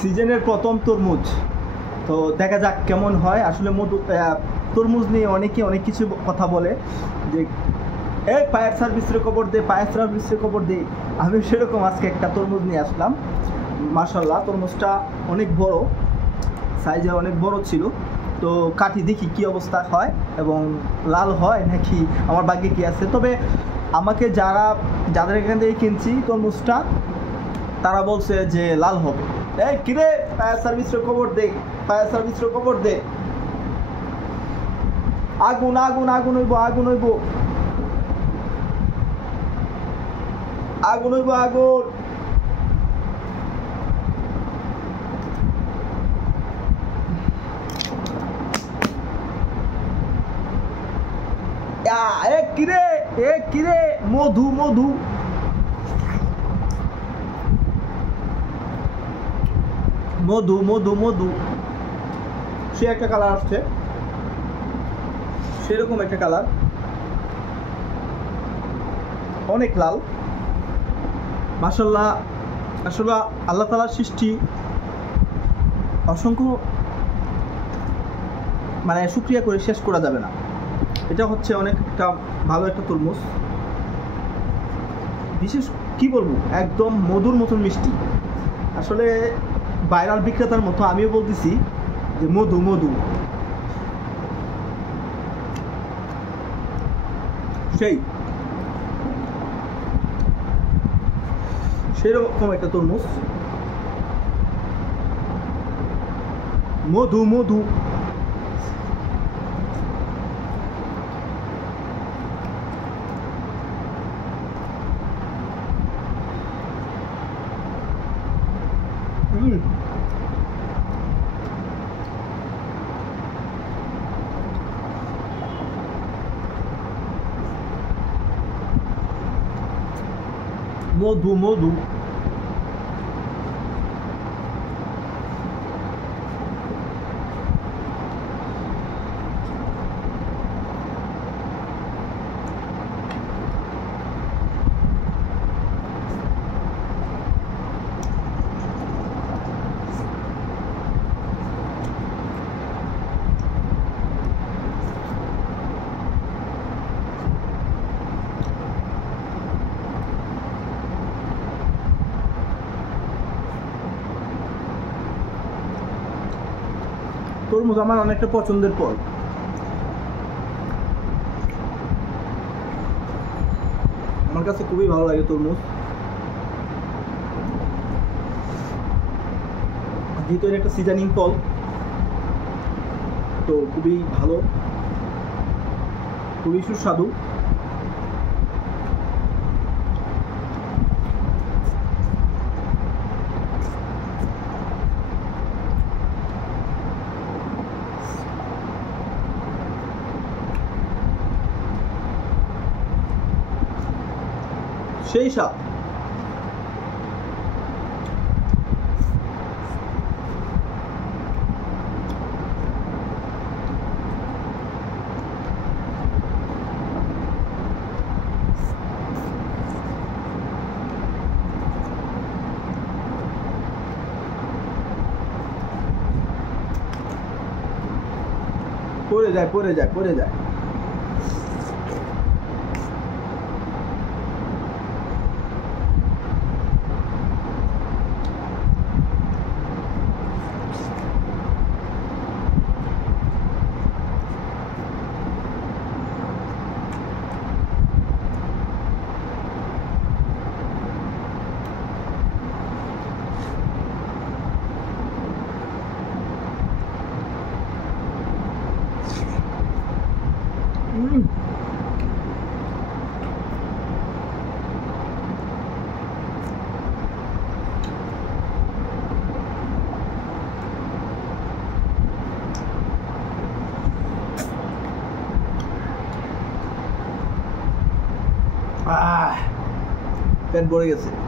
সিজনের প্রথম তরমুজ, তো দেখা যাক কেমন হয়। আসলে তরমুজ নিয়ে অনেকে অনেক কিছু কথা বলে যে এই ফায়ার সার্ভিসের খবর দে, ফায়ার সার্ভিসের খবর দে। আমি সেরকম আজকে একটা তরমুজ নিয়ে আসলাম। মাশাআল্লাহ তরমুজটা অনেক বড়, সাইজে অনেক বড় ছিল। তো কাটি দেখি কি অবস্থা হয় এবং লাল হয় নাকি আমার ভাগ্যে কি আছে। তবে আমাকে যাদের এখান থেকে কিনছি তরমুজটা, তারা বলছে যে লাল হবে। এই কিরে, ফায়ার সার্ভিসের খবর দে, ফায়ার সার্ভিসের খবর দে। আগুন আগুন আগুন হইব, আগুন হইব, আগুন হইব, আগুন। এ কিরে মধু মধু মধু মধু মধু। সে একটা কালার আসছে, সেরকম একটা কালার, অনেক লাল। মাশাআল্লাহ, আসলে আল্লাহ তাআলার সৃষ্টি অসংখ্য, মানে শুকরিয়া করে শেষ করা যাবে না। এটা হচ্ছে অনেক একটা ভালো একটা তরমুজ, বিশেষ কি বলবো, একদম মধুর মতন মিষ্টি। আসলে ভাইরাল বিক্রেতার মতো আমিও বলতেছি যে মধু মধু, সেরকম একটা তরমুজ, মধু মধু। মধু মধু। তরমুজ আমার অনেকটা পছন্দের ফল। আমার কাছে খুবই ভালো লাগে তরমুজ, যেহেতু এটা একটা সিজনিং ফল, তো খুবই ভালো, খুবই সুস্বাদু। সেই স্বাদ। পড়ে যায় পড়ে যায় পড়ে যায়। পেট ভরে গেছে।